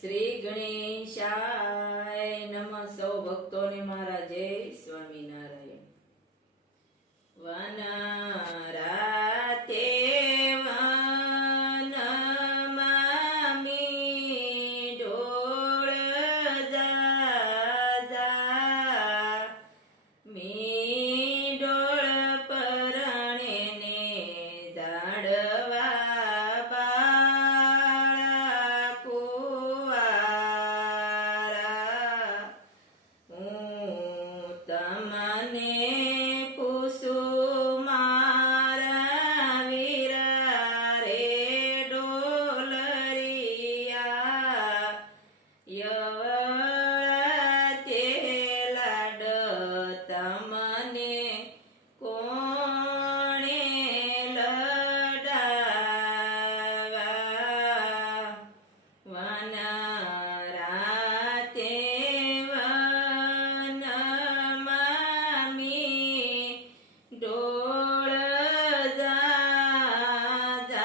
શ્રી ગણેશાય નમઃ. સૌ ભક્તોને મારા જય સ્વામિનારાયણ. વનરાતે વનમામી ઢોળ દાદા મી ઢોળ પરણે ને દાડવા બાળા કુંવારા. હું તમને પૂછું મારા વીરા રે ડોલરિયા, યવળા તે લાડ તમને કોણે લડાવા. વનરાતે વનમામી ઢોળ દાદા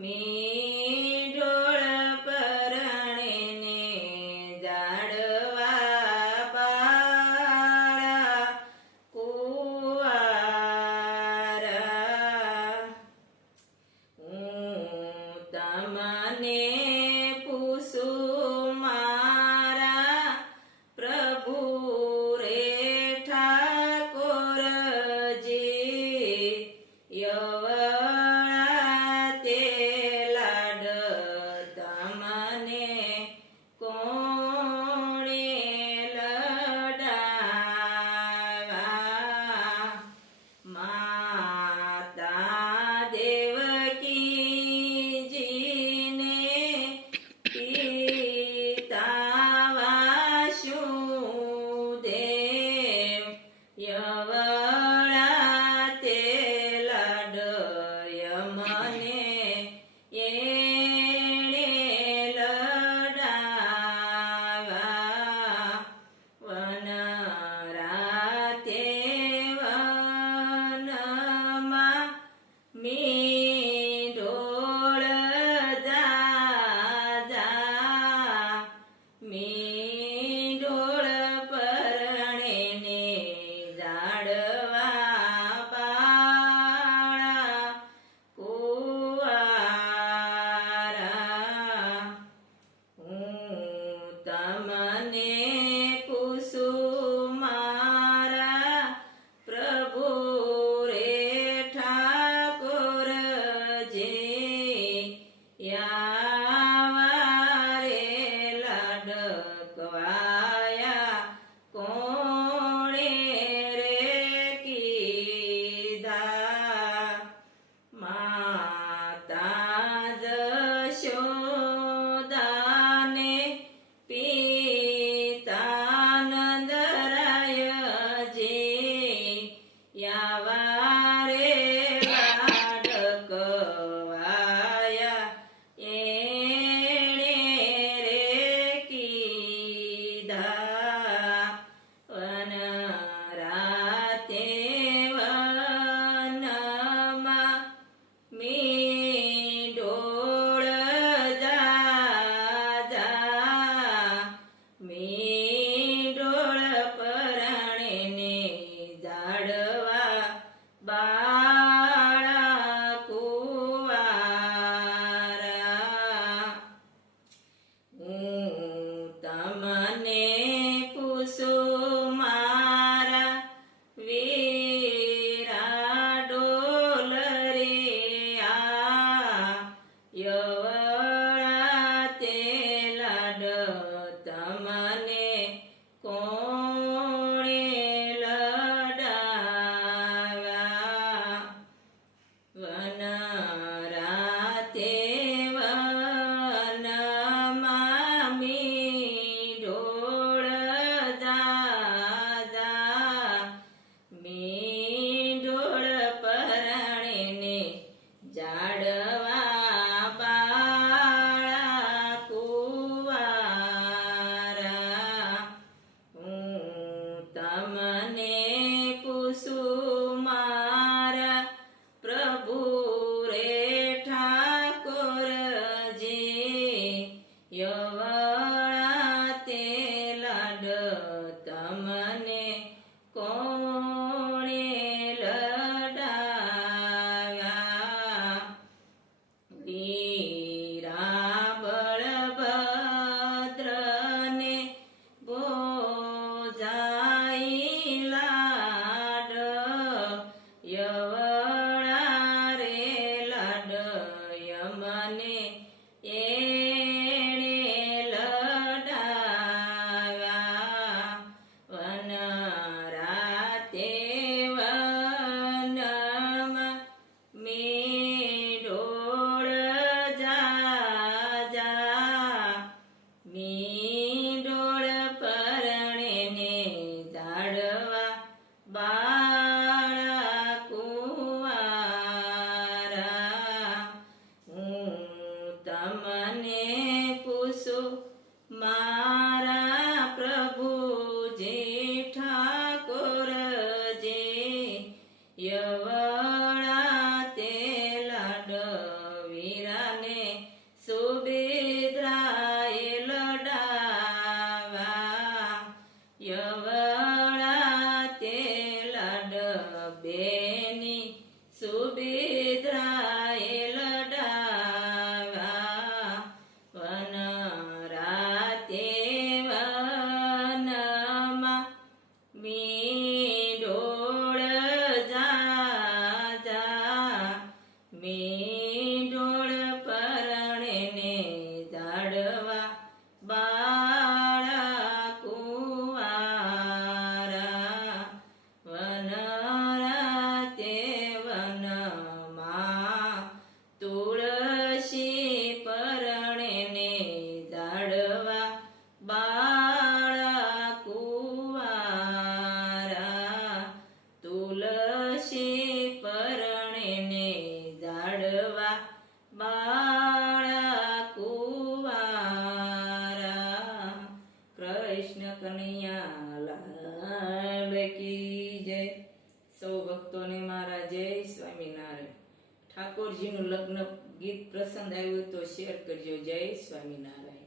મી ઢોળ પરણે ને જાડવા બાળા કુંવારા. હું તમને પૂછું મારા પ્રભુ રે ઠાકોરજી, યવળા તે લાડ તમને કોણે લડાવા. માતા દેવકીજીને એણે લડાવ્યા વન રાતે વનમાં મીંઢોળ જાજા મીંઢોળ પરણે ને ઝાડવા બાળા કુંવારા હું તમને પૂછું મારા પ્રભુજી ઠાકોરજી યવળા તે લાડવીરાને સુભદ્રાએ લડાવા યવળા તે લાડબેની સુભદ્રાએ લડાવા વન રાતે વનમાં મીંઢોળ જાજા મીંઢોળ પરણે ને ઝાડવા બાળા કુંવારા વન રાતે વનમાં તુલસી પરણે ને ઝાડવા બાળા કુંવારા તુલસી પરણે ને ઝાડવા બાળા કુંવારા કૃષ્ણ કનૈયા લાલ કી જય સૌ ભક્તોને મારા જય સ્વામિનારાયણ ઠાકોરજીનું લગ્ન ગીત પસંદ આવ્યું તો શેર કરજો જય સ્વામિનારાયણ